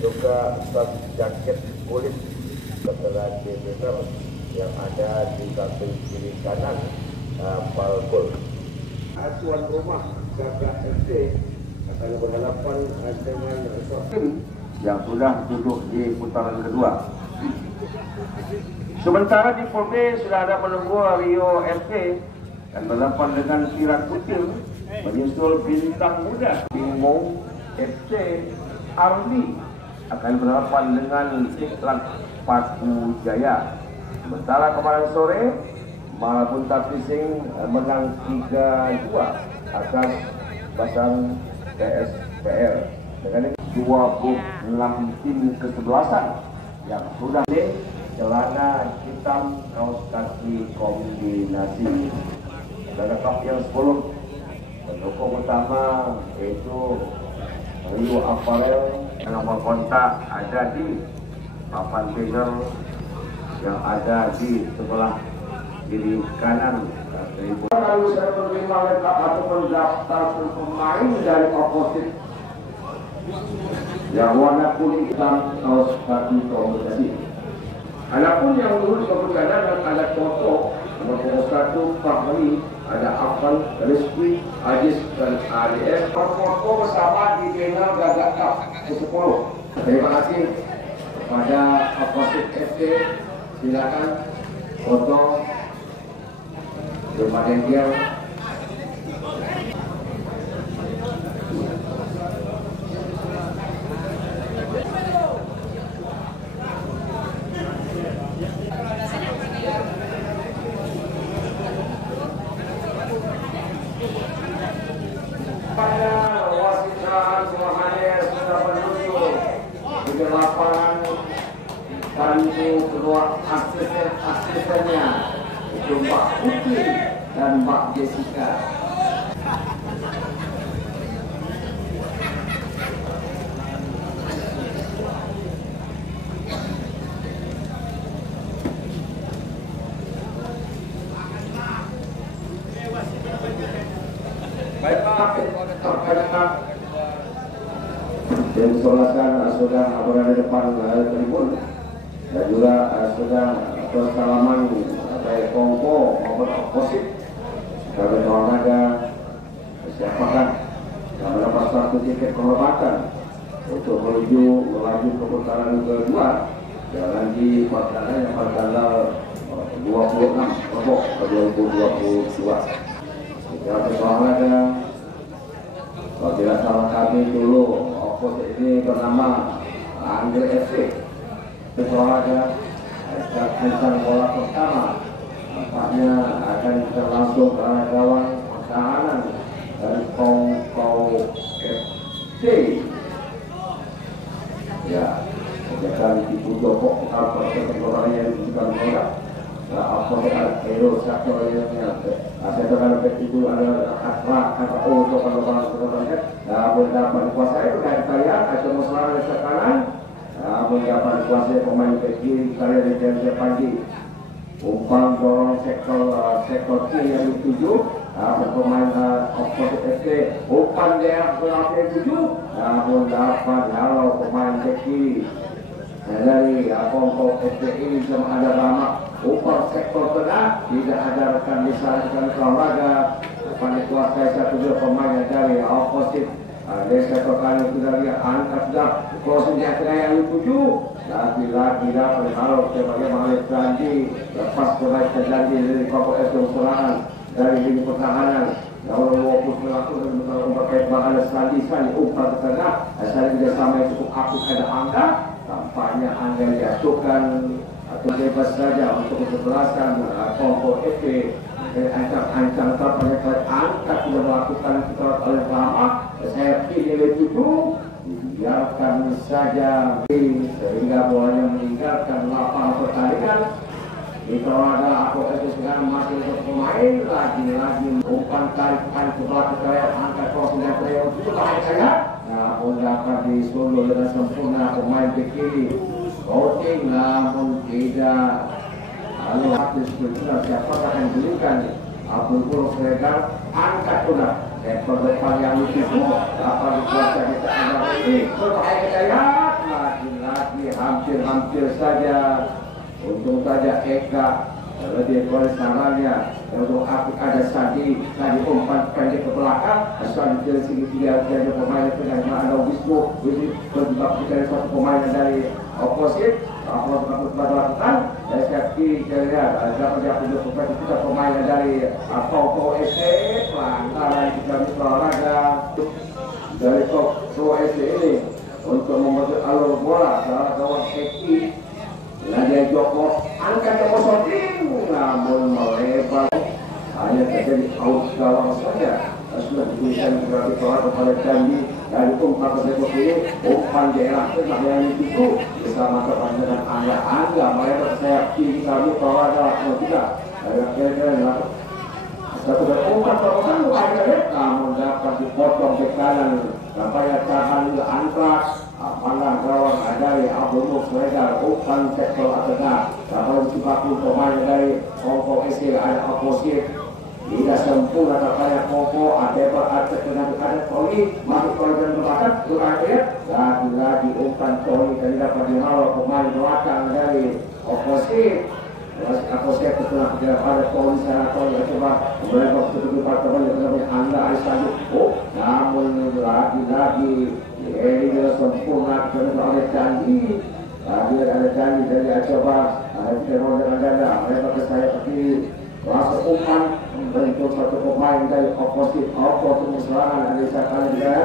juga satu jaket kulit setelah diameter yang ada di samping kiri kanan palkul. Tuan rumah Gagak FC akan berhadapan dengan Sotim yang sudah duduk di putaran kedua. Sementara di Pool B sudah ada menunggu Rio FC dan berhadapan dengan Pirat Kutil, menyusul bintang muda Bimo FC Army akan berhadapan dengan Iklan Paku Jaya. Sementara kemarin sore Malabunta Fishing menang 3-2 atas Basang PSPL dengan 26 tim kesebelasan yang sudah di celana hitam kaos kaki kombinasi. Dan klub yang 10 pendukung utama yaitu Rio Apparel. Nomor kontak ada di papan banner yang ada di sebelah kiri kanan. Kalau saya menerima letak ataupun daftar pemain dari oposit yang warna kuning hitam kaos kaki kombinasi. Adapun yang dulu disebutkan dan ada foto nomor 1 Fahri, ada Afan, Rizky, Ajis dan ADS. Foto bersama di banner Gagak Cup ke-10. Terima kasih kepada Oposit FC. Silakan foto daripada dia. Pada wasitan semuanya sudah menuju di lapangan bantu kedua asistennya itu Mbak Putri dan Mbak Jessica. Dan solatkan sudah berada di depan tribun dan juga sudah bersalaman baik Kongko maupun Oposit. Kami olahraga siapakah yang mendapat satu tiket kehormatan untuk melaju ke putaran kedua dan nanti pertandingan pada tanggal 26 Oktober 2022. Kita berolahraga. Kalau tidak salah kami dulu Oposit ini bernama Andre FC. Berolahraga tentang bola pertama nampaknya akan langsung ke arah gawang pertahanan dari Kongko FC. Ya, sejak di Joko apa orang yang bukan bola. Oposit ada hero satu yang saya tekan itu ada akhlak atau untuk kalau namun dapat dikuasai itu dari kalian atau masalah dari kanan. Namun dapat dikuasai pemain kiri kalian dari James Panji. Umpan dorong sektor kiri yang dituju. Pemain Oposit FC umpan dia berlaku tuju. Namun dapat kalau pemain kiri dari Kongko FC ini belum ada lama. Umpan sektor tengah tidak ada rekan bisa rekan olahraga. Pada kuasai satu dua pemain dari Oposit. Desa Tokani sudah lihat angkat sudah closing yang yang tujuh. Lagi-lagi dapat kalau sebagai Malik Janji lepas kebaik terjadi dari Kongko FC serangan dari lini pertahanan. Kalau fokus melakukan berkait bahan Sandi umpan ke tengah. Saya tidak sampai cukup aktif ada angka. Tampaknya angka dijatuhkan atau bebas saja untuk kesebelasan Kongko FC. Ancang-ancang terpenyakit angkat sudah melakukan setelah oleh lama. Saya pilih itu dibiarkan saja sehingga bolanya meninggalkan lapangan pertandingan. Itu ada aku dengan masih untuk pemain lagi-lagi umpan tarikan ke belakang saya angkat crossing dan player itu bahaya saya. Namun dapat disuluh dengan sempurna pemain ke kiri. Coaching namun tidak. Lalu habis sudah siapa akan diberikan Abdul Quruf Regar angkat sudah sektor depan yang itu dapat dikuasai kita ini berbahaya saya saja, untung saja Eka lebih boleh sarannya untuk aku ada Sandi umpan pendek ke belakang, asal di sini dia pemain dengan ada Wisnu berjumpa dari satu pemain dari oposit. Aku lakukan saya kiri lihat dapat dia punya pemain dari Popo SC pelanggaran kita olahraga dari Popo SC ini untuk membentuk alur bola salah kawan Eki Nadia Joko angkat ke shooting namun melebar hanya terjadi out gawang saja. Sudah diberikan berarti kepada Candi dari umpan tersebut ini umpan daerah tengah yang itu bersama dengan angga melebar sayap kiri kami bahwa ada tidak kira-kira satu dari umpan terobosan namun dapat dipotong ke kanan sampai tahan ke antras malah gawang dari Abdul Musledar umpan sektor tengah sampai disebabkan pemain dari Hongkong SC ada oposit tidak sempurna terkait Popo ada Tony masuk koridor belakang terakhir lagi umpan Tony dan dapat dihalau pemain belakang dari oposit. Aku saya setelah pada Tony sana Tony coba mereka setuju pada teman Anda Aisyah namun lagi ini dia sempurna karena ada janji ada janji dari coba kita mau dengan dada mereka ke saya tapi langsung umpan bentuk satu pemain dari oposit serangan dari saya juga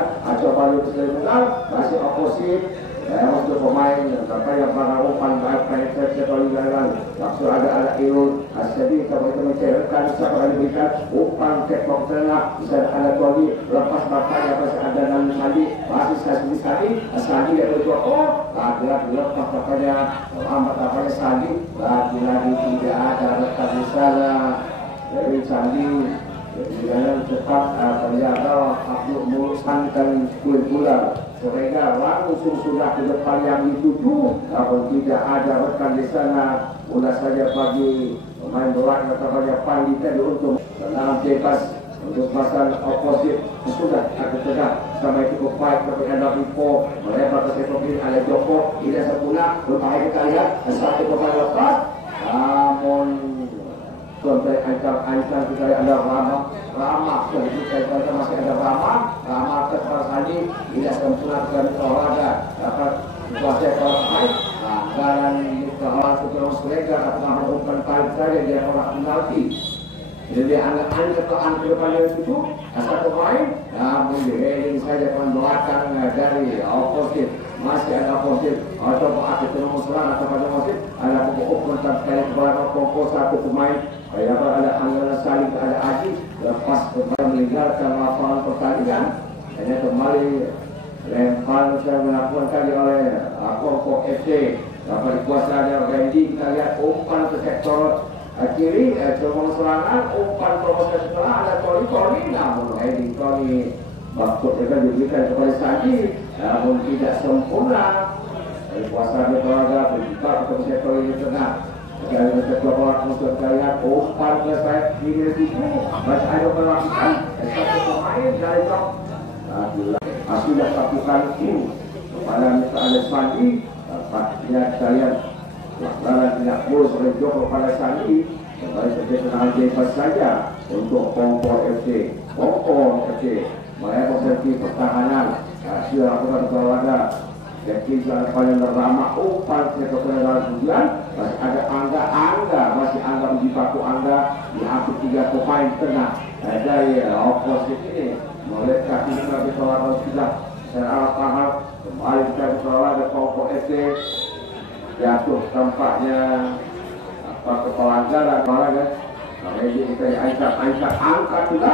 coba lu menang masih oposit untuk pemain sampai yang pada umpan baik penetrasi jalan langsung ada Irul jadi kalau itu mencairkan siapa yang diberikan umpan teknik tengah bisa ada Tony lepas batanya masih ada Nami Sandi masih sekali Sandi dari Joko lagi lepas batanya lambat apanya Sandi lagi tidak ada rekan di sana dari Sandi jangan cepat terjaga Abdul melusangkan kuil bulan sehingga langsung sudah ke depan yang dituju namun tidak ada rekan di sana mudah saja bagi pemain bola atau banyak pandita untuk dalam bebas untuk pasang oposit sudah ada tegak sampai cukup baik tapi ada info melebar ke sektor ada Joko tidak sempurna berbahaya kita lihat satu pemain lepas namun sampai ancam kita ada Rama kita masih ada Rama kepada Sandi tidak sempurna dengan olahraga dapat kuasa kalau baik anggaran kawan terus mereka atau umpan tarik saja dia orang penalti jadi anggap ke depan itu asal pemain namun diheading saja ke belakang dari oposit masih ada oposit atau aku terus serang atau pada oposit ada pokok sampai kepada pokok satu pemain ada anggaran saling ada Aji lepas kembali meninggalkan lapangan pertandingan hanya kembali lempar saya melakukan kali oleh Popo FC dapat dikuasai oleh Randy kita lihat umpan ke sektor kiri coba serangan umpan promosi setelah ada Tony namun Tony maksud mereka diberikan kepada Sandi namun tidak sempurna dikuasai oleh berjumpa ke sektor ini tengah dari sektor bola untuk lihat umpan ke sayap kiri itu masih ada melakukan satu pemain dari top sudah lakukan kepada Mr. Alex Sandi dampaknya kita lihat pelaksanaan tidak boleh oleh Joko pada Sandi kembali saja kenal bebas saja untuk Popo FC mereka posisi pertahanan sudah lakukan berlaga jadi jangan paling ramah umpan setelah dalam tujuan masih ada angga masih angga menjibaku angga dihampir 3 pemain tengah dari oposit ini mulai kaki kita bersoal sudah secara paham kembali kita bersoal ada Popo FC jatuh tampaknya kepelanggaran olahraga ini kita angkat juga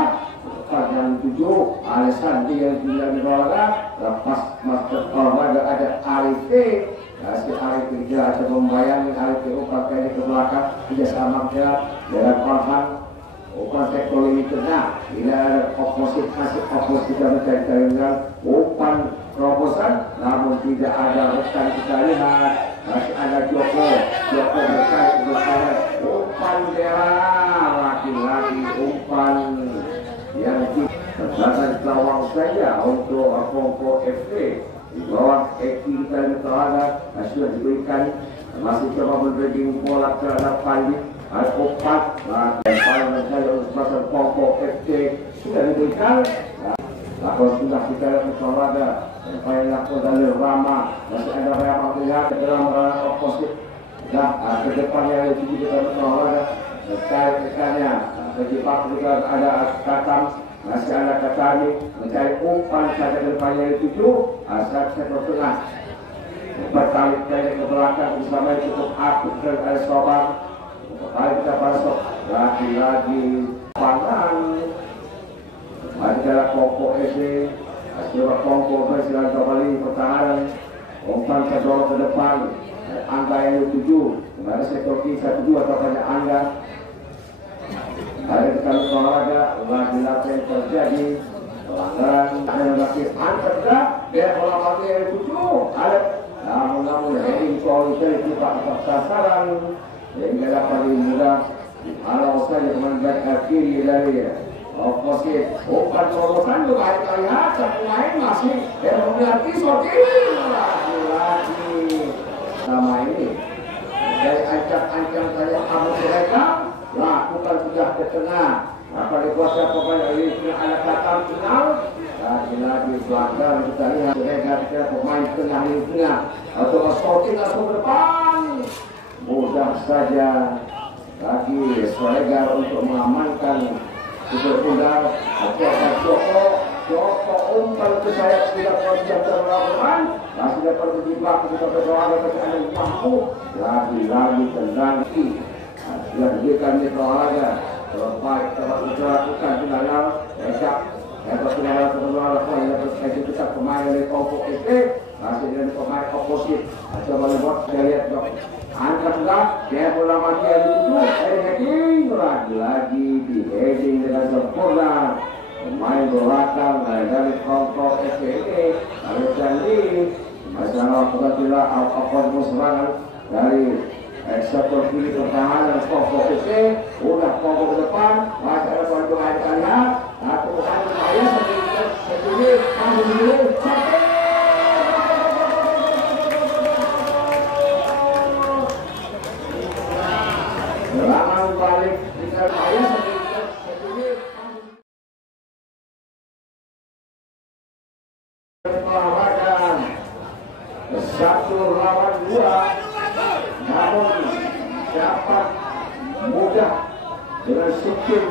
yang 7 Alessandri yang tidak diolahraga lepas masuk olahraga ada Arif si Arif dia ada membayangkan Arif pakai ke belakang tidak sama dengan Farhan umpan sektor ini tengah tidak ada oposit masih oposit dan mencari umpan terobosan namun tidak ada rekan kita lihat masih ada Joko berkait umpan daerah lagi-lagi umpan yang terbatas gawang saja untuk Popo FC di bawah Eki dan Telaga sudah diberikan masih coba berbreaking bola ke depan ini. Ada umpan, yang paling saya pasal pokok FC sudah diberikan. Lakon sudah kita mencoba supaya lakon dari Rama masih ada Rama melihat dalam ranah oposit. Nah, ke depannya itu kita mencoba mencari-carinya. Terjebak juga ada Katam, masih ada Katani mencari umpan saja ke depannya itu asal sektor tengah. Bertarik ke belakang bersama cukup aktif dan ada sobat. Kali kita masuk lagi-lagi pangan. Ada pokok SD, ada pokok presiden kembali pertahanan, umpan kedorong ke depan, angka yang 7, kemarin sektor 1-2 tampaknya angka. Hari kita olahraga, lagi-lagi yang terjadi, pelanggaran, ada lagi angka dia olahraga yang 7, ada, namun ini soal itu tak sasaran, yang paling mudah, kalau saja teman-teman kiri dari oposit, bukan sorotan juga hari-hari aja pemain masih berhati sortir lagi nama ini dari ancam-ancam saya kamu mereka lakukan sudah ke tengah apa dikuasa pemain ini ada kata final lagi-lagi belakang kita lihat mereka kita pemain tengah ini tengah atau sortir langsung ke depan mudah saja lagi Sregar untuk mengamankan itu sudah Joko umpan ke saya tidak bisa terlakukan masih dapat berjibak kita berdoa ke sana mampu lagi tendang sudah diberikan di olahraga terbaik dapat dilakukan final besok dapat final lakukan dapat kita pemain dari kelompok itu masih dari pemain oposit coba lihat saya lihat dok angkat enggak dia bola mati itu heading lagi di heading dengan sempurna pemain belakang dari kelompok FPI lalu jadi masalah apabila apa serangan dari sektor kiri pertahanan kelompok FPI udah kelompok depan masih ada perjuangan kalian satu kesana saya sendiri masih dulu serangan balik kita saya sendiri melawan 1-2 namun dapat mudah dengan skill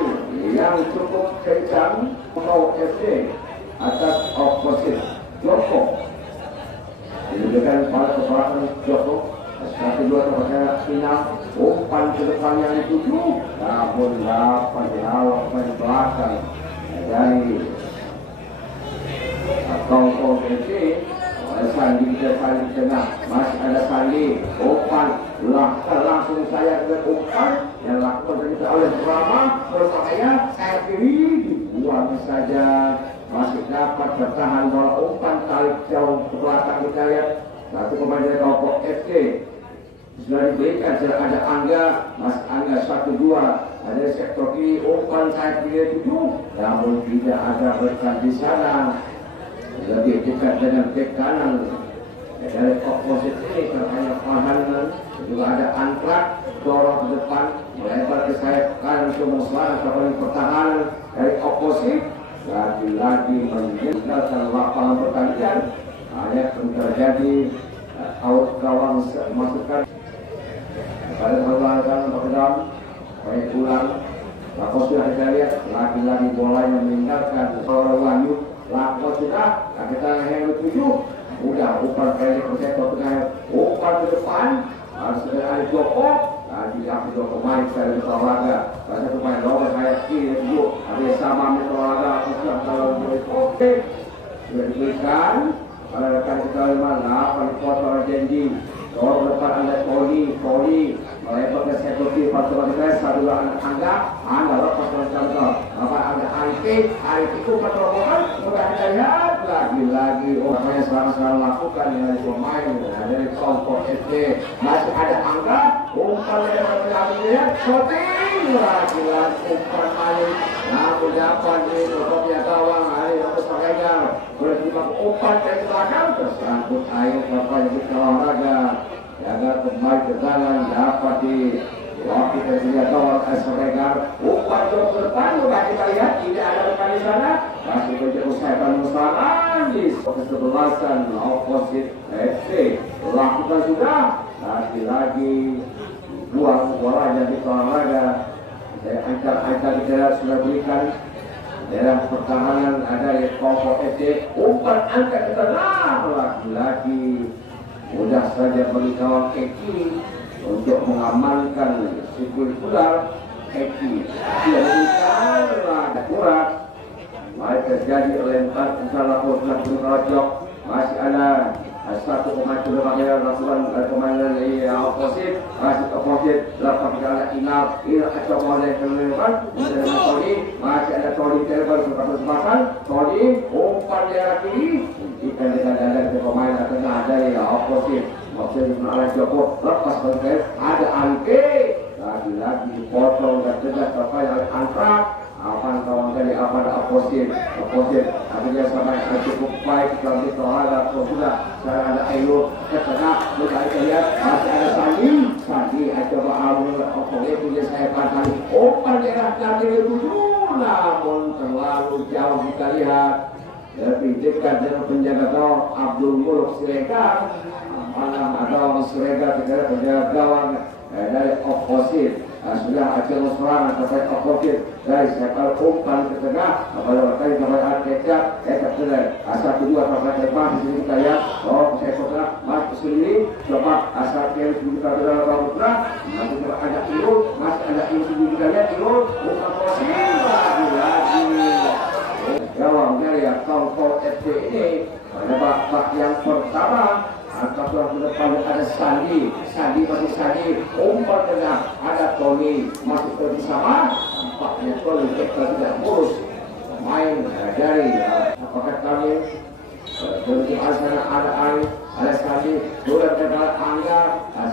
yang cukup kencang mau FC atas oposit Joko diberikan pada peperangan Joko 1-2 terpakai final umpan ke depan yang 7 namun dapat dihalau belakang dari kelompok FC Sandi kita saling tengah masih ada Sandi umpan langsung saya dengan umpan yang lakukan kita oleh Rama berbahaya saya kiri dibuang saja masih dapat bertahan bola umpan tarik jauh ke belakang kita lihat satu pemain dari kelompok FC sudah diberikan ada Angga Mas Angga 1-2 ada sektor kiri umpan saya kiri 7 namun tidak ada berkat di sana lebih dekat dengan bek kanan dari oposit ini terhadap pertahanan juga ada angkrak dorong ke depan melebar ke sayap kanan semua serangan pertahanan dari oposit lagi-lagi meninggalkan lapangan pertandingan hanya terjadi out gawang masukkan pada perlawanan pekedam banyak ulang lalu sudah kita lihat lagi-lagi bola yang meninggalkan seorang Wahyu lakon sudah, kita yang 7 udah umpan pendek ke sektor tengah umpan ke depan harus ada Joko lagi Joko main dari olahraga bahasa pemain lower kayak kiri 7 ada sama olahraga sudah kalau oke sudah diberikan pada rekan kita 58 kotor janji dorong depan ada Tony melebar ke sektor kiri pasukan kita satu anak Angga lepas dari contoh apa ada Arif itu pertolongan sudah kita lihat lagi orangnya sekarang lakukan dengan pemain dari kelompok SD masih ada Angga umpan yang lihat shooting lagi umpan main namun dapat di Tokyo gawang hari untuk sebagainya berarti umpan dari belakang tersangkut air bapaknya di olahraga Jaga kembali ke dalam dapat di waktu tersedia gawang Sregar. Umpan ke depan sudah kita lihat tidak ada umpan di sana. Masih berusaha Mustafa di kesebelasan opposite FC lakukan sudah. Lagi-lagi buang bolanya di olahraga. Angka-angka kita sudah berikan dalam pertahanan ada di kelompok FC. Umpan angkat ke tengah lagi-lagi mudah saja bagi kawan Eki untuk mengamankan sikul udara. Eki dia berikan ada kurang. Mari terjadi lempar salah posisi berkerajok. Masih ada satu pemain berbahaya lakukan pemain dari opposite. Masih opposite dapat kita inal coba oleh keluar dengan Tony. Masih ada Tony terbang kesempatan. Tony umpan dari kiri ikan dengan ke pemain tengah dari opposite. Opposite oleh Joko lepas berkait ada Alke lagi-lagi dipotong dan tegas sampai oleh Antrak. Apa kawan dari apa opposite akhirnya sampai cukup baik dalam olahraga sudah saya ada Ayo ke tengah kita lihat masih ada Sandi coba awal opposite punya saya pasang umpan daerah dari tujuh namun terlalu jauh kita lihat lebih dekat dengan penjaga gawang Abdul Muluk Siregar atau Siregar penjaga gawang dari opposite. Sudah hasil serangan sampai opposite dari sekal umpan ke tengah pada waktu sampai Al-Kecap sudah asal kedua sampai depan di sini kita lihat saya kota masuk sini coba asal yang kita dalam putra masih ada irul masih ada irul kita lihat irul umpan opposite lagi gawang dari kelompok FC ini pada babak yang pertama. Angkat ke depan ada Sandi masih Sandi umpan tengah ada Tony masih bersama tampaknya Tony tidak mulus main dari apakah kami dari sana ada Ali ada Sandi turun ke dalam Angga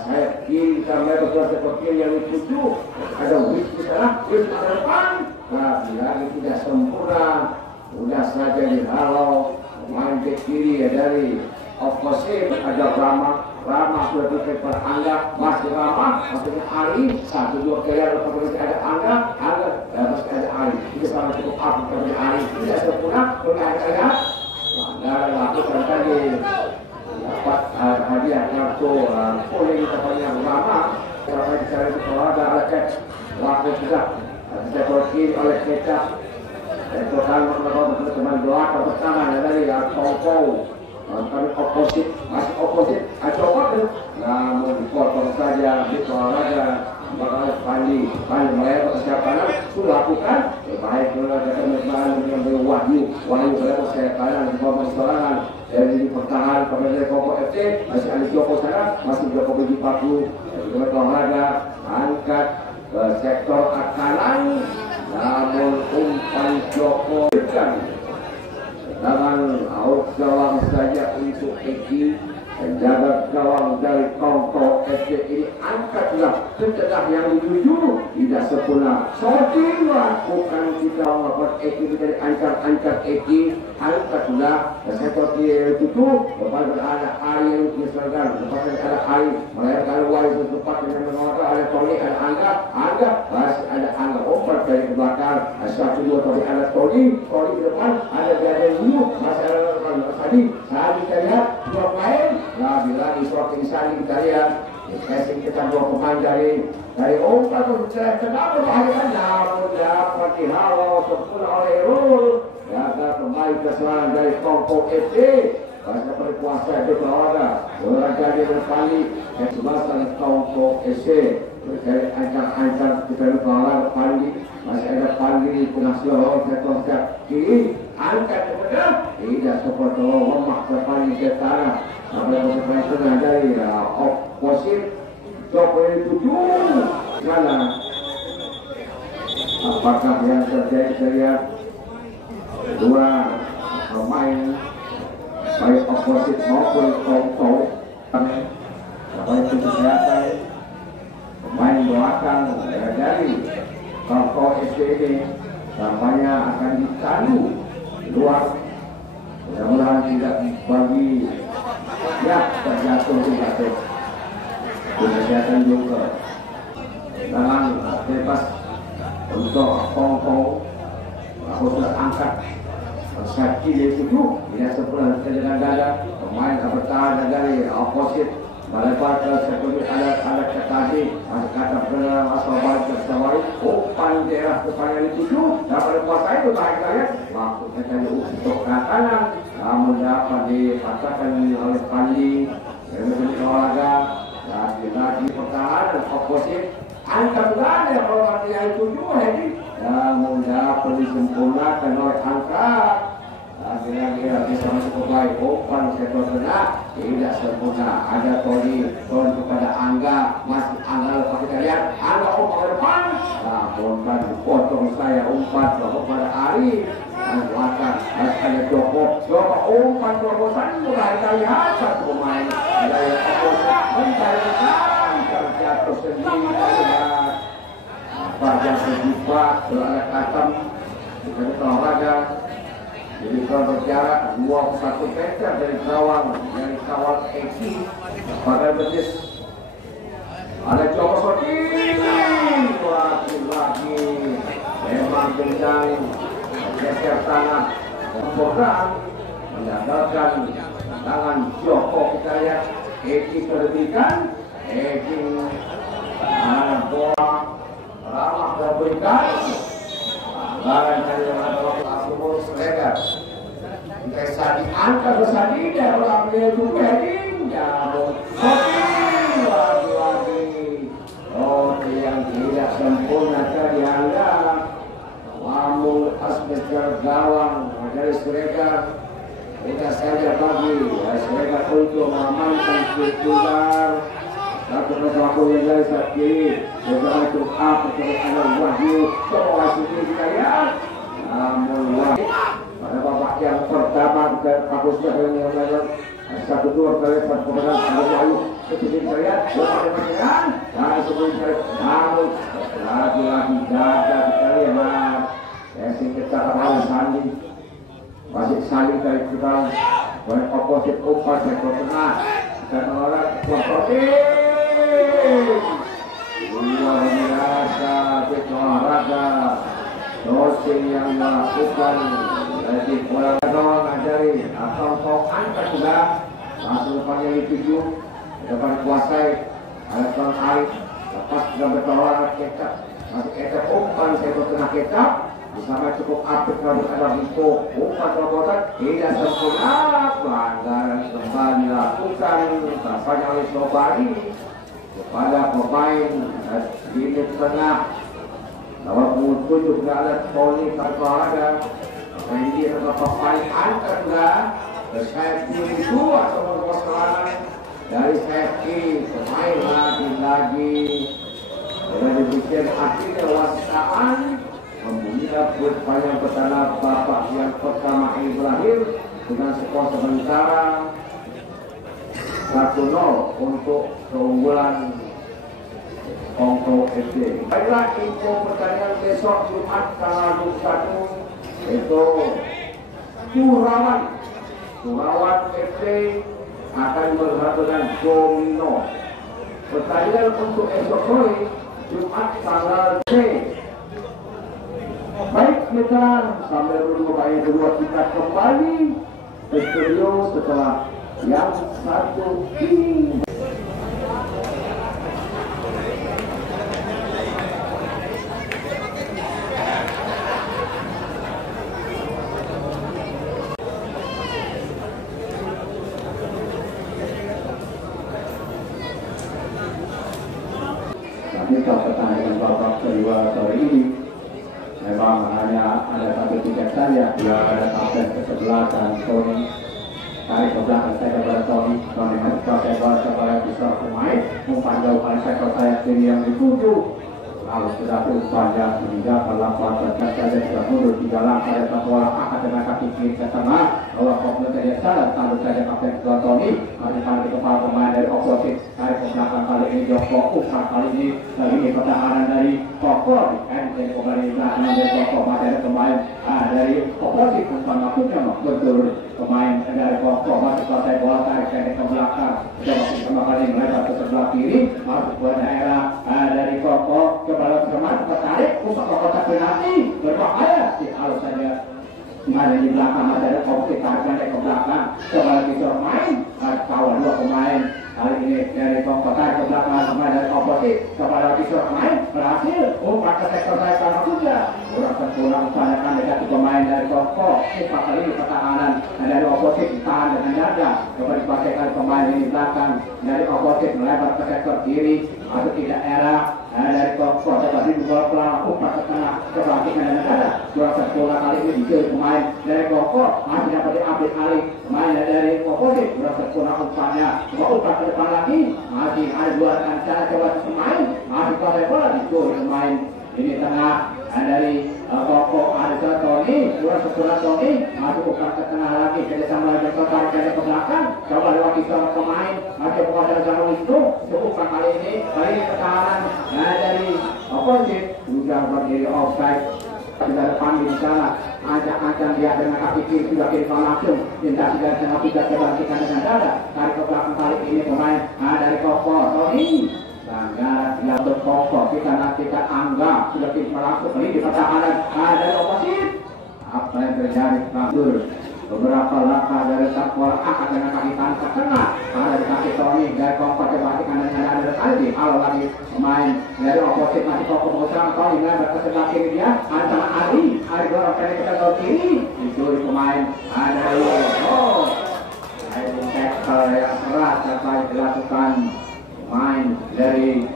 saya kiri kami betul seperti yang dituju ada Wis di sana Wis ke depan lagi tidak sempurna sudah saja dihalau main ke kiri dari opposite ada Rama sudah dipakai Angga masih Rama maksudnya Ali 1-2 kali ada Angga masih ada Ali itu sama cukup apa dari Ali tidak sempurna berkaya Angga lakukan tadi dapat hadiah kartu kuning kepada Rama sampai dicari di keluarga oleh catch waktu sudah diperkiri oleh Kecap dan total menurut teman belakang pertama dari Tongko kami opposite masih opposite coba namun dipotong saja di olahraga bakal Pandi melihat persiapan sudah lakukan baik olahraga teman-teman dengan Wahyu pada persiapan di bawah serangan dari pertahanan kepada kelompok FC masih ada Joko sana masih Joko bagi Paku dengan olahraga angkat ke sektor kanan namun umpan Joko dengan out gawang saja untuk Eki penjaga gawang dari kelompok FC ini angkatlah ke tengah yang dituju tidak sempurna sorting lakukan kita melakukan Eki dari angkat Eki angkatlah seperti itu kepada ada Ali yang diserahkan kepada ada Ali melahirkan wajib tempat dengan menolak ada Tony ada Angga masih ada Angga umpan dari belakang 1-2 tapi ada Tony di depan ada Gaden dulu masih ada tadi kita lihat dua pemain bila disuapin Sandi kita lihat casing kita dua pemain dari umpan berbicara kenapa bahaya namun dapat dihalau sempurna oleh Rul gagal kembali ke serangan dari kelompok FC pasca berkuasa itu berolahraga berolahraga berkali kesebelasan kelompok FC berkali ancang-ancang kita berolahraga Pandi masih ada Pandi di penasihat sektor kiri angkat kepada tidak seperti lemah Pandi ke tanah apabila pemain tengah dari opposite Joko tujuh mana apakah yang terjadi saya dua pemain baik opposite maupun kelompok baik itu kesehatan pemain belakang dari kelompok SPD tampaknya akan ditandu luar mudah-mudahan tidak bagi ya terjatuh juga kesehatan juga dengan bebas untuk Hongkong. Aku sudah angkat Saki dari situ, tidak sempurna dengan dada pemain bertahan dari oposit Balapan seperti ada tadi kata pernah asal balik bersama umpan daerah depan itu dapat kuasai itu baik saya maksudnya tadi untuk kanan namun dapat dipatahkan oleh Pandi dari olahraga lagi pertahanan oposit angkat ada kalau yang tujuh ini namun dapat disempurnakan oleh angkat kira-kira bisa masuk baik umpan sektor tengah tidak sempurna ada Tony kepada Angga masih Angga lepas kita lihat Angga umpan ke depan umpan potong saya umpan kepada Ari kuatan ada Joko umpan terobosan mulai kita lihat satu pemain dari oposisi mencarikan terjatuh sendiri bagian sejuta berada katam kita olahraga. Jadi kalau berjarak 21 meter dari gawang yang kawal Eki pada betis ada Joko Soti lagi memang gendang geser tanah program mengandalkan tangan Joko kita lihat Eki terlebihkan Eki bola ramah dan berikan barang dari Asumur Selegar bisa diangkat bersadi dan orangnya itu heading namun lagi-lagi yang tidak sempurna dianggap namun asbestar gawang dari Selegar kita saja bagi Selegar untuk mengamankan keluar satu pelaku yang dari saat kiri beberapa itu apa ada Wahyu semua sini kita lihat namun pada babak yang pertama aku sudah menyampaikan satu dua kali pemenang ada Wahyu sebelum saya bermain dan sebelum saya namun lagi-lagi gagal kita lihat kita harus saling masih saling dari kita oleh oposit umpan sektor tengah dan orang luar biasa olahraga dosen yang melakukan dari bola ngajari atau angkat juga langsung depannya dituju depan kuasai ada tuan air lepas sudah bertolak kecap masih kecap umpan sektor tengah kecap bersama cukup apik kalau ada Riko umpan terobosan tidak sempurna pelanggaran kembali dilakukan tampaknya oleh Sobari kepada pemain di tengah nomor 7 tidak ada Tony tanpa ada main dia adalah pemain angkat enggak safety itu atau permasalahan dari safety pemain lagi sudah dibikin akhirnya wasaan membuat pertanyaan pertama babak yang pertama ini berakhir dengan skor sementara 1-0 untuk keunggulan Hongkong FC. Baiklah info pertandingan besok Jumat tanggal 21 itu Surawan FC akan berhadapan dengan Domino. Pertandingan untuk esok sore Jumat tanggal C. Baik kita sambil menunggu yang kedua kita kembali ke studio setelah yang satu ini. Tapi kalau pertandingan babak kedua sore ini memang hanya ada satu tiket saja yang ada kapten kesebelasan Tony tarik ke belakang saya kepada Tony harus pakai bola supaya bisa pemain umpan jauhan sektor sayap kiri yang dituju lalu sudah umpan yang meninggalkan lapangan terdekat saja sudah mundur 3 langkah dan bola angkat dengan kaki kiri ke tengah bola kopnya tidak salah lalu saja kapten kedua Tony harus tarik kepala pemain dari oposit tarik ke belakang kali kali ini Joko, umpan kali ini pertahanan dari Koko, dari kembali belakang dari Koko, masih ada pemain dari oposisi umpan maksudnya betul pemain dari Koko masih selesai bola tarik ke belakang, coba pertama kali melebar ke sebelah kiri, masuk ke daerah dari Koko, coba teman tertarik, umpan Koko tak penalti, berbahaya, kalau saja ada di belakang ada opsi tarik ke belakang, coba lagi main, kawan dua pemain. Kali ini dari Kota ke belakang pemain dari oposisi kepada Kisor main berhasil umpan ke sektor saya karena sudah kurang upayakan negatif pemain dari Koko umpan kali ini pertahanan dari oposisi tahan dengan jaga coba dipakaikan pemain ini belakang dari oposisi melebar ke sektor kiri masuk di daerah dari Koko coba dibuat pelan umpan ke tengah coba dengan jaga kurang kali ini dicuri pemain dari Koko masih dapat diambil alih pemain dari oposisi kurang umpannya coba umpan ke depan lagi masih ada dua rekan cara coba pemain masih pakai bola dicuri pemain ini tengah dari Koko ada Tony kurang Tony masuk umpan ke tengah lagi kerjasama dengan tarik ke belakang coba lewat kisah pemain masih pada jalan itu umpan kali ini pertahanan dari oposisi sudah berdiri offside sudah depan di sana ajak dia dengan kaki kiri sudah kiri langsung minta tidak dengan tidak kebangkitan dengan dada tarik ke belakang kali ini pemain dari Koko Tony Bangga tidak berkoko kita nantikan Angga sudah kiri langsung ini di pertahanan dari oposisi apa yang terjadi kabur beberapa langkah dari bola angkat dengan kaki kanan ke tengah ada di kaki Tony dari Koko kebangkitan dengan dada kali kalau lagi pemain dari oposisi masih Koko berusaha Tony melebar ke sebelah kiri dia antara Ari dorong pendek ke sebelah kiri dicuri pemain dari tackle yang keras dapat dilakukan pemain dari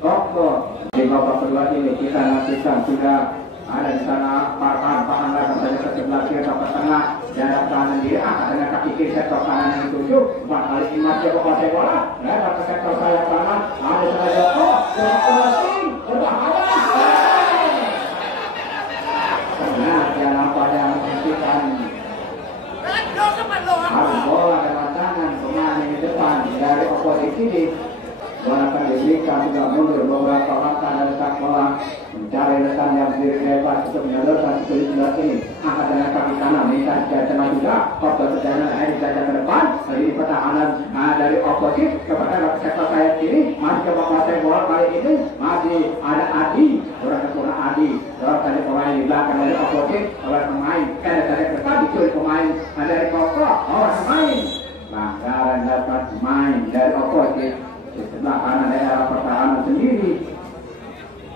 Koko di babak kedua ini kita nantikan sudah ada di sana pahan lagi saja ke sebelah kiri atau ke tengah dan kanan dia dengan kaki kiri sektor kanan yang dituju 4 kali ini masih berkuasa bola lebar ke sektor sayap kanan ada sana Joko berbahaya karena dia nampak yang menghentikan harus bola dengan tangan pemain di depan dari oposisi di bola akan diberikan juga mundur beberapa langkah dari tak bola mencari rekan yang berdiri hebat untuk menyalurkan kesulitan ini angkat dengan kaki kanan minta secara tengah juga kopter perjalanan air saja ke depan dari pertahanan dari oposisi kepada sektor sayap kiri masih coba menguasai bola kali ini masih ada Adi kurang Adi dorong saja pemain di belakang dari oposisi oleh pemain kada saja ke depan dicuri pemain dari Koko oleh pemain Banggaran dapat pemain dari oposisi di sebelah kanan daerah pertahanan sendiri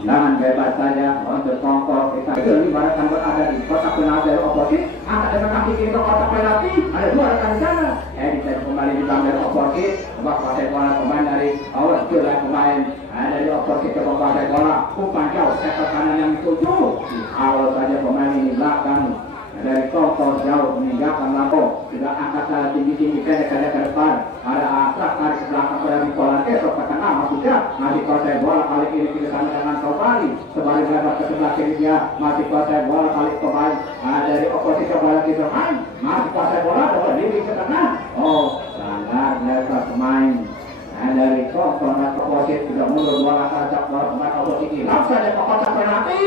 dengan bebas saja untuk Koko kita ini barangkali berada di kotak penalti dari oposisi angkat dengan kaki kiri ke kotak penalti ada dua rekan di sana bisa kembali di belakang dari oposisi coba kuasai bola pemain dari awal jualan pemain dari oposisi coba kuasai bola umpan jauh sektor kanan yang dituju kalau saja pemain ini belakang dari Koko jauh meninggalkan lampu sudah angkat salah tinggi pendek ke depan ada asap tarik ke belakang pada Nicola esok ke tengah maksudnya masih kuasai bola kali ini kita sama dengan Sobari sebalik lebar ke sebelah kiri dia masih kuasai bola kali pemain dari oposisi bola kita main masih kuasai bola diri ke tengah sangat lebar pemain dari Koko dan oposisi sudah mundur bola tajak bola pemain oposisi langsung saja Koko tak penalti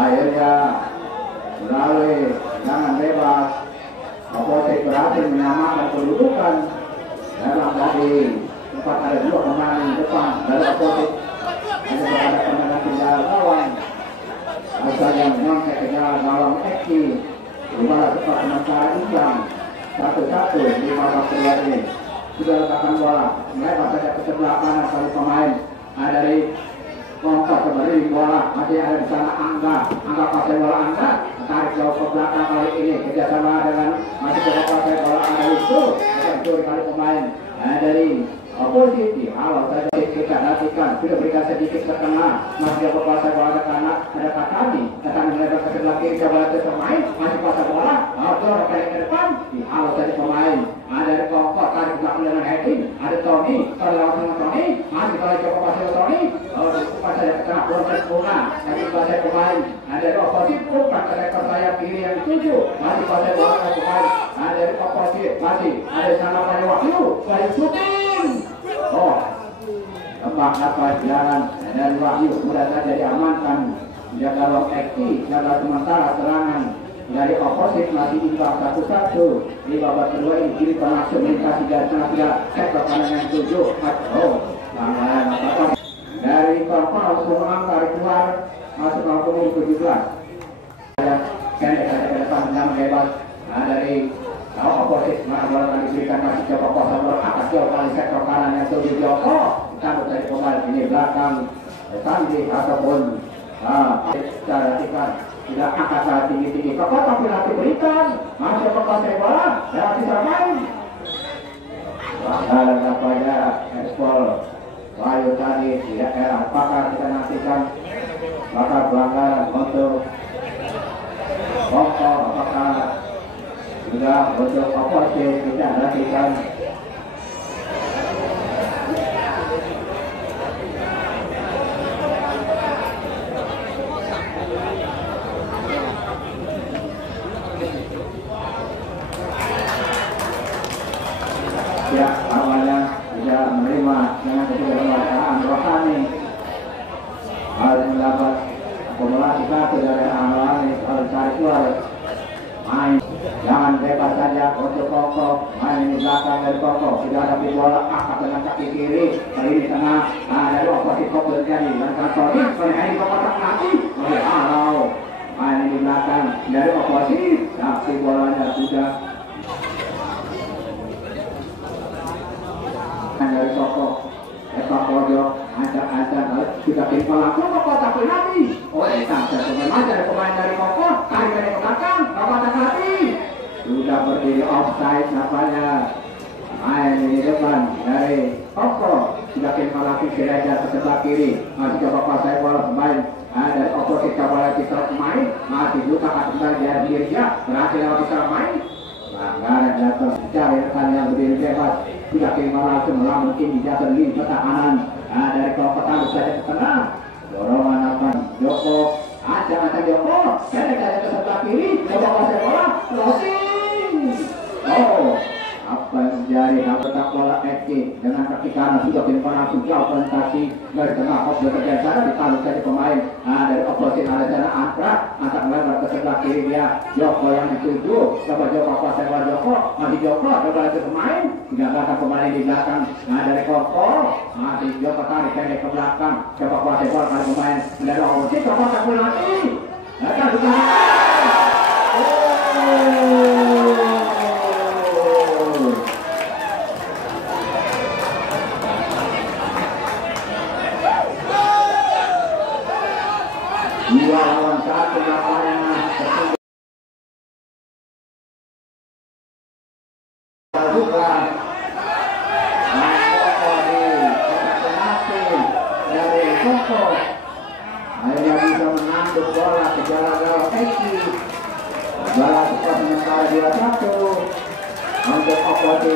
akhirnya melalui jangan bebas oposisi berhasil menyamakan kedudukan dalam tadi tempat ada dua pemain depan dari oposisi hanya berada pada tinggal lawan asal yang menyangka ke jalan dalam Eki dimana cepat sementara Islam 1-1 di babak kedua ini sudah letakkan bola melebar saja ke sebelah kanan kali pemain dari Koko kembali bola masih ada di sana Angga pasai bola Angga tarik jauh ke belakang kali ini kerjasama dengan masih coba pasai bola Angga itu mencuri kali pemain dari oposisi halo saja kita nantikan sudah berikan sedikit ke tengah masih coba pasai bola ke kanan ada Katani melebar ke sebelah kiri coba ke pemain masih pasai bola dorong ke depan halo saja pemain dari Koko tarik belakang dengan Heki Martin, ada Tony, kalau lawan Tony, masih kalau coba pasal Tony, pasal yang tengah proses bunga, tapi pasal pemain, ada oposisi bukan rekor saya kiri yang 7, masih pasal bola pemain, ada oposisi masih ada sana pada waktu, dari syuting, oh, tempat apa jalan dari Wahyu sudah saja diamankan, jaga ruang ekti, jaga sementara serangan. Dari oposisi masih imbang 1-1 di babak kedua ini kiri tengah melintasi garis tengah tidak sektor kanan yang 7 pelanggaran dari korban langsung menang keluar masuk ke umum 17 ada pendek ke depan menang bebas dari oposisi bola akan diberikan masih coba kuasa bola atas jauh kali sektor kanan yang 7 Joko cabut dari pemain ini belakang Sandi ataupun secara tingkat tidak angkat saat tinggi-tinggi kok tapi nanti berikan masuk ke pasai bola dan bisa main pelanggaran apanya ekspor Bayu tadi tidak apakah kita nantikan maka pelanggaran untuk Bongkol apakah juga untuk oposisi kita nantikan ya awalnya tidak menerima dengan ketidakbersamaan rohani harus mendapat akumulasi satu dari rohani harus cari keluar main jangan bebas saja untuk Koko main ini belakang dari Koko tidak ada bola angkat dengan kaki kiri kali ini tengah dari oposisi Koko terjadi dan Kantoni kali ini Koko tak mati halau main ini belakang dari oposisi tapi bolanya sudah dari Koko pojok ada sudah timpa langsung Koko tak penalti oleh pemain dari pemain dari Koko tarik dari belakang Koko tak penalti sudah berdiri offside namanya main ini depan dari Koko sudah timpa langsung Siregar ke sebelah kiri masih coba pasai bola pemain dari oposisi coba kita pemain masih buka kembali dari dia berhasil lewat kita main pelanggaran jatuh cari rekan yang berdiri bebas tidak terima langsung mungkin dijatuh di pertahanan dari kelompok tangguh saja ke tengah dorongan apa Joko ada Joko dari ke sebelah kiri coba pasir bola closing apa yang terjadi anggota bola Eki dengan kaki kanan sudah terima langsung jauh presentasi dari tengah objek terjadi sana ditaruh saja pemain dari oposisi ada sana angkat melebar ke sebelah kiri dia Joko yang dituju coba Joko pasir bola Joko masih Joko coba ke pemain tidak ada pemain di belakang dari Koko masih Joko tarik pendek ke belakang coba pasir bola kali pemain dari oposisi coba tak penalti akan bukan dua lawan satu namanya bukan Koko di penalti dari Koko akhirnya bisa menanduk bola ke jalan Eki bola cepat sementara 2-1 untuk oposisi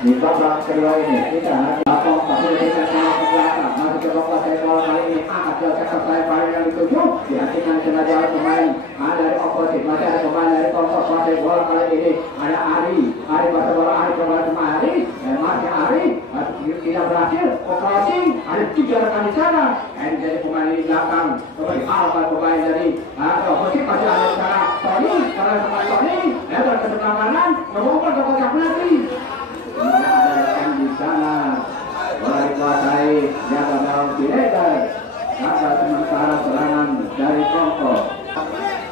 di babak kedua ini kita lapor pasir ke belakang masih coba pasir bola kali ini angkat ke sektor sayap yang dituju dihentikan sengaja oleh pemain dari oposisi masih ada pemain dari Koko pasir bola kali ini ada Ari pasir bola Ari coba cuma Ari dan masih Ari tidak berhasil crossing ada 3 rekan di sana dan jadi pemain di belakang coba dialihkan pemain dari oposisi masih ada di sana Tony karena pemain Tony lebar ke sebelah kanan membuka ke kotak penalti tidak ada rekan di sana bola dikuasai jaga dalam Siregar kata sementara serangan dari Koko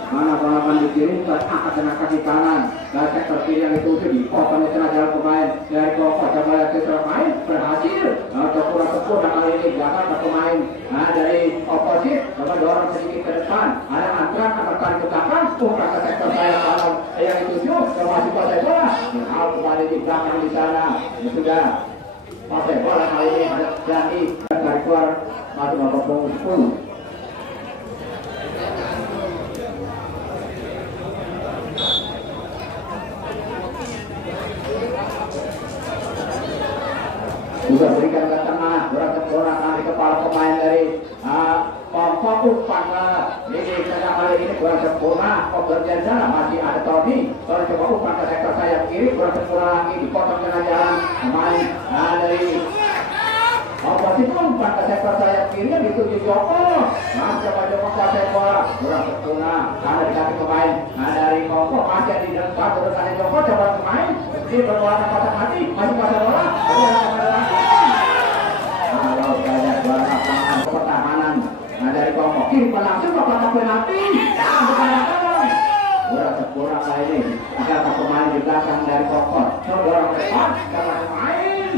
mana bola akan dikirimkan angkat dengan kaki kanan dari sektor kiri yang dituju dipotong di tengah jalan pemain dari Koko coba lihat ke pemain berhasil atau kurang sempurna kali ini belakang ke pemain dari oposisi coba dorong sedikit ke depan ada antrak akan ke belakang buka ke sektor sayap kanan yang dituju coba masih pasai bola hal kembali di belakang di sana ini sudah pasai bola kali ini ada Dani dari keluar masuk babak 10. Sudah berikan ke tengah, bola kali kepala pemain dari Pongkok umpan. Ini pada kali ini bola sempurna, berjalan sana masih ada Tony coba umpan ke sektor sayap kiri, bola sempurna lagi dipotong tengah jalan pemain dari oposisi umpan ke sektor sayap kiri dituju Joko. Coba Joko kuasai bola sempurna ada di kaki pemain dari Pongkok masih di depan terus ada Joko coba pemain ini berwarna kotak mati masih kuasai bola kalau saya bola lapangan pertahanan dari Pongkok kiri langsung ke kotak penalti bola sempurna kali ini ada pemain di belakang dari Pongkok dorong ke depan dapat pemain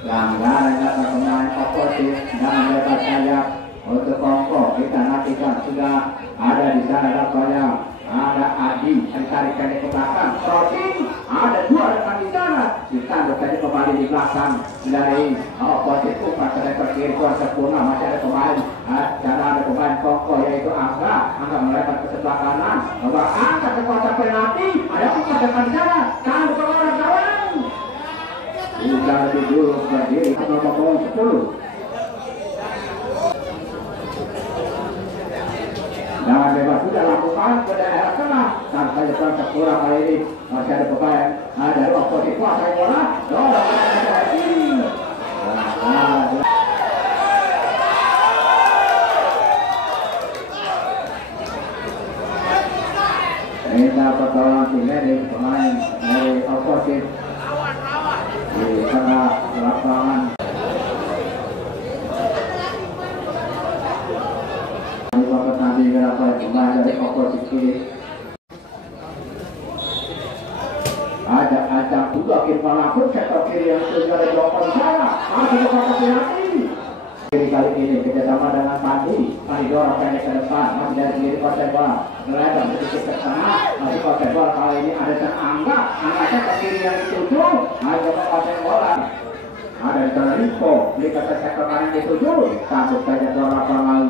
langgaran dapat pemain oposisi dan dapat sayap untuk Pongkok. Kita nantikan sudah ada di sana dapatnya ada Adi ditarikan ke belakang crossing ada dua rekan di sana ditanduk saja kembali di belakang dari oposisi umpan ke sektor kiri kurang sempurna masih ada pemain dan ada pemain Pongkok yaitu Angga melebar ke sebelah kanan angkat ke kotak penalti ada umpan rekan di sana tanduk ke orang kawan sudah lebih dulu berdiri ke nomor 10 jangan bebas sudah lakukan ke daerah tengah sampai depan sekurang kali ini masih ada pemain dari oposisi kuasai bola dorong ke daerah kiri kita pertolongan dari pemain dari oposisi di tengah lapangan pemain dari oposisi ada juga kita langsung sektor kiri yang sudah ada Joko di sana masih ke kotak penalti kiri kali ini kerjasama dengan Pandi dorong pendek ke depan masih dari kiri kotak bola melebar sedikit ke tengah masih kotak bola kali ini ada Angga sektor kiri yang dituju ada ke kotak bola ada di sana Riko di kata sektor kanan dituju sambut saja bola lapangan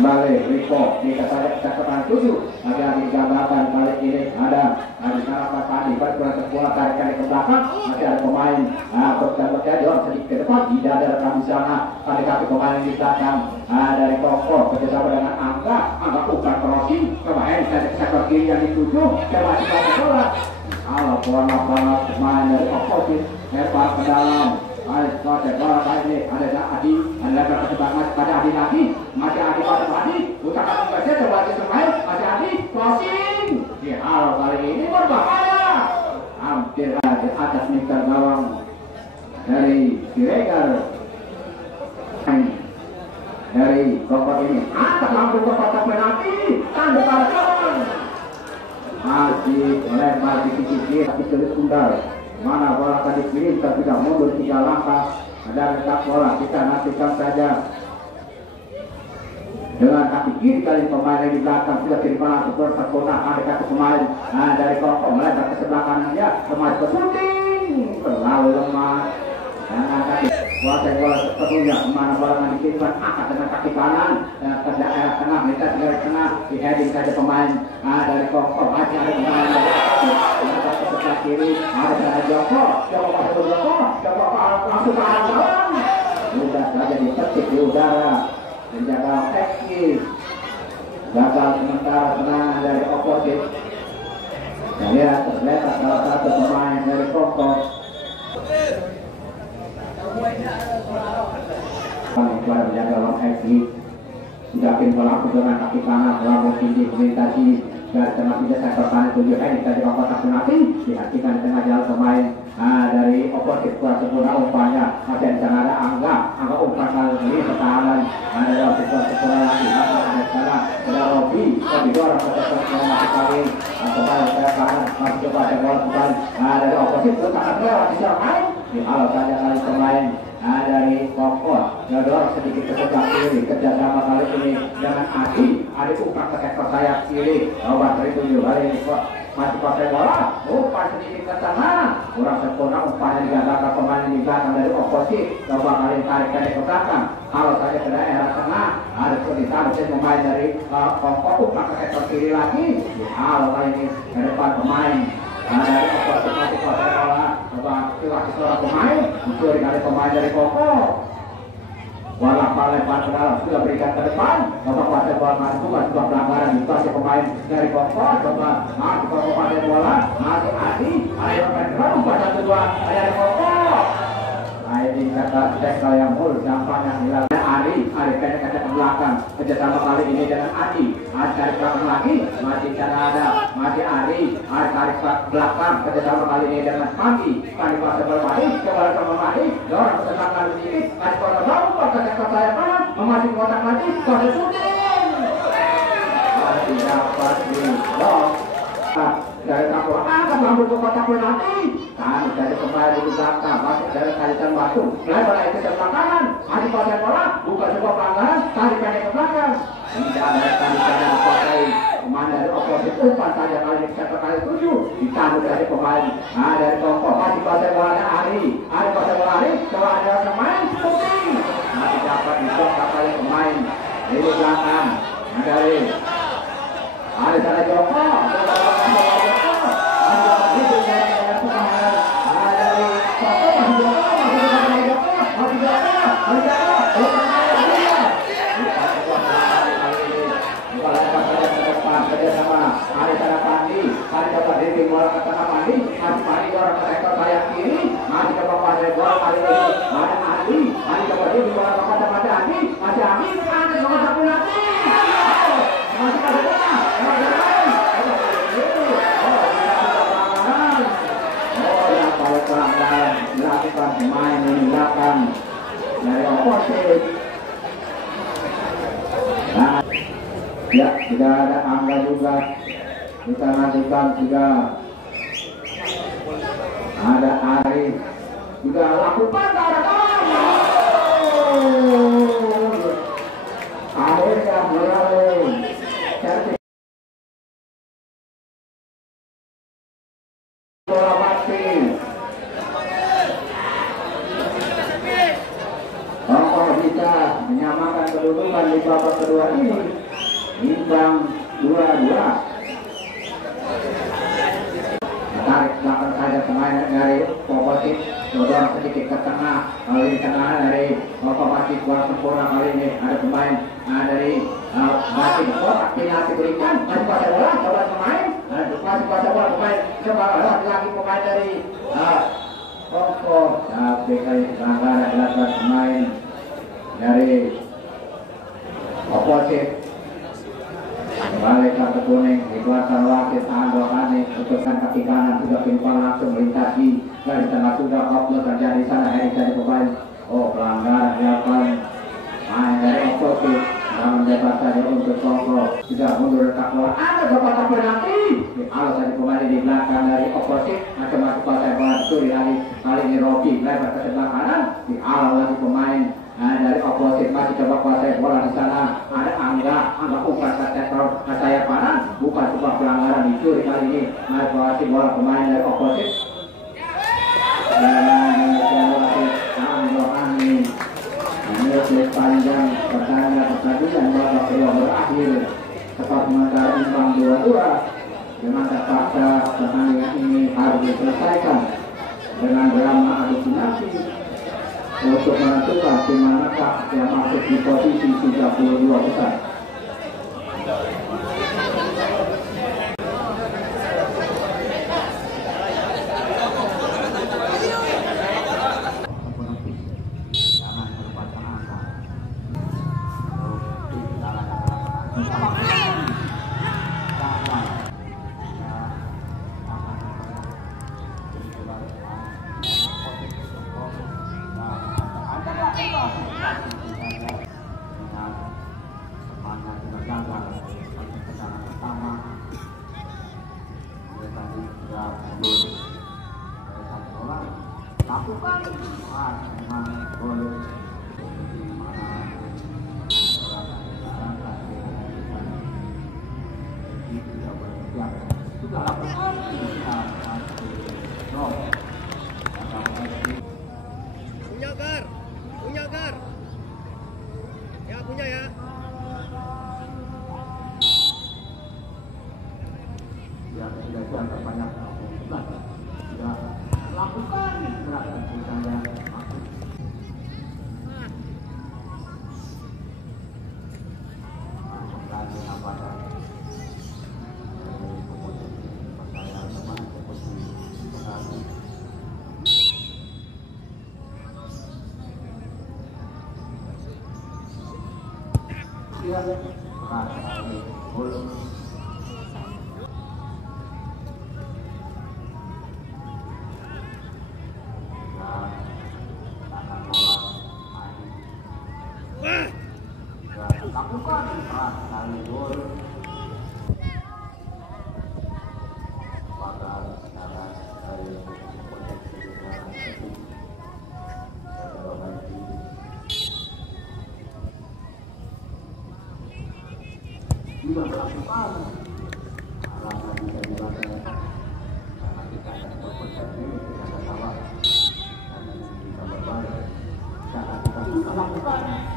kembali Riko di kata sektor kanan tuju ada di gambaran kali ini ada di sana Pandi berkurang bola tarikan ke belakang masih ada pemain berjalan dorong sedikit ke depan tidak ada rekam di sana ada kaki pemain di belakang dari Pongkok kerjasama dengan Angga umpan crossing pemain dari sektor kiri yang dituju coba dikasih bola kalau bola pemain dari oposisi lebar ke dalam kotak bola kali ini ada Adi ada perkembangan pada Adi lagi masih Adi pada Adi utamakan saja coba pemain masih Adi crossing di hal kali ini berbahaya hampir di atas meter gawang dari Siregar dari Pongkok ini angkat langsung ke kotak penalti tanda para kawan masih lebar di sisi tapi sulit undar mana bola tadi kirim tapi tidak mundur 3 langkah ada letak bola kita nantikan saja dengan kaki kiri kali pemain yang di belakang sudah kiri langsung sempurna ada kaki pemain dari Pongkok melebar ke sebelah kanan dia pemain ke shooting terlalu lemah dengan kaki kuasai bola sepenuhnya mana bola yang dikirimkan angkat dengan kaki kanan ke daerah tengah minta dari tengah di heading saja pemain dari Pongkok masih ada pemain ke sebelah kiri ada Joko masuk ke Joko langsung ke arah gawang sudah saja dipetik di udara menjaga teknis gagal sementara serangan dari oposisi kita lihat terletak salah satu pemain dari Pongkok kepada menjaga long teknis sudah pelaku dengan kaki kanan melambung tinggi melintasi dari tengah tidak sektor kanan tujuh tadi kotak penalti dihatikan di tengah jalan pemain dari oposisi kurang sempurna umpannya masih di sana ada Angga umpan kali ini pertahanan ada Robi kurang sempurna lagi ada sana ada Robi dorong ke sektor masih kali kembali ke kanan masih coba ada bola kembali dari oposisi letakkan bola di serang di hal saja kali pemain dari Pongkok dorong sedikit ke sebelah kiri kerjasama kali ini dengan Adi umpan ke sektor sayap kiri coba terituju kali ini masih pakai bola umpan sedikit ke tengah kurang sempurna umpannya digagalkan pemain di belakang dari oposisi coba kali tarik ke belakang kalau saja ke daerah tengah ada kesulitan pemain dari Pongkok umpan ke sektor kiri lagi kalau kali ini ke depan pemain dari operasi bola coba lagi seorang pemain itu dari pemain dari Koko bola lempar ke dalam sudah berikan ke depan coba kuasai bola masuk coba pelanggaran itu si pemain dari Koko coba masuk ke kuasai bola masuk Adi ayo kan pada kedua dari Koko. Nah ini kata tackle yang mulus nampaknya hilangnya Ari kayaknya ke belakang kerjasama kali ini dengan Adi tarik belakang lagi masih ada masih Ari tarik belakang kerjasama kali ini dengan Pagi tarik pasir berbalik coba kembali dorong ke belakang sedikit tarik bola jauh ke sayap kanan memasuk kotak lagi proses shooting masih dapat di blok dari campur angkat lambung ke kotak penalti kami dari kembali di belakang masuk dari kaitan batu lebar ke sebelah kanan Adi pasir bola buka sebuah pelanggaran tarik pendek ke belakang tidak ada kaitan dipakai pemain dari oposisi umpan saja kali ini sektor kali 7 ditanggung dari pemain dari Koko masih pasir bola Ari pasir bola Ari coba ada pemain shooting masih dapat diblok kali pemain di belakang dari ada sana Joko dilakukan pemain meninggalkan dari oposisi. Nah, ya tidak ada angka juga kita nantikan juga ada Arif juga lakukan akhirnya melalui bola mati. Koko bisa menyamakan kedudukan di babak kedua ini imbang 2-2. Tarik belakang saja pemain dari Kokotik dodong sedikit ke tengah kali ini tengah dari Kokotik kurang sempurna kali ini ada pemain dari masih kotak penalti berikan masih pasir bola coba pemain masih pasir bola pemain coba lagi pemain dari Koko tapi kali pelanggaran dilakukan pemain dari oposisi. Balik kartu kuning dikeluarkan wasit Anggo Hani putuskan kaki kanan sudah pimpin langsung melintasi dari tengah sudah oplos terjadi sana Heri dari pemain pelanggaran dilakukan main dari oposisi namun bebas saja untuk Koko tidak mundur dekat bola ada kotak penalti alas dari pemain di belakang dari oposisi macam-macam pasai bola suri kali ini Rocky lebar ke sebelah kanan di alas lagi pemain dari oposisi masih coba kuasai bola di sana ada Angga umpan ke sayap kanan bukan sebuah pelanggaran dicuri kali ini kuasai bola pemain dari oposisi dan Angga Hani menurut panjang pertandingan babak kedua berakhir tepat sementara imbang 2-2 dengan terpaksa pertandingan ini harus diselesaikan dengan drama adu penalti untuk menentukan di manakah yang masuk di posisi 32 besar. Punya gar, ya punya ya. Ya sudah banyak. dia rasa belum lakukan kali gol bakal secara dari juga melakukan alasan bisa dilakukan karena kita ada berpotensi kita ada salah karena bisa berbalik karena kita bisa lakukan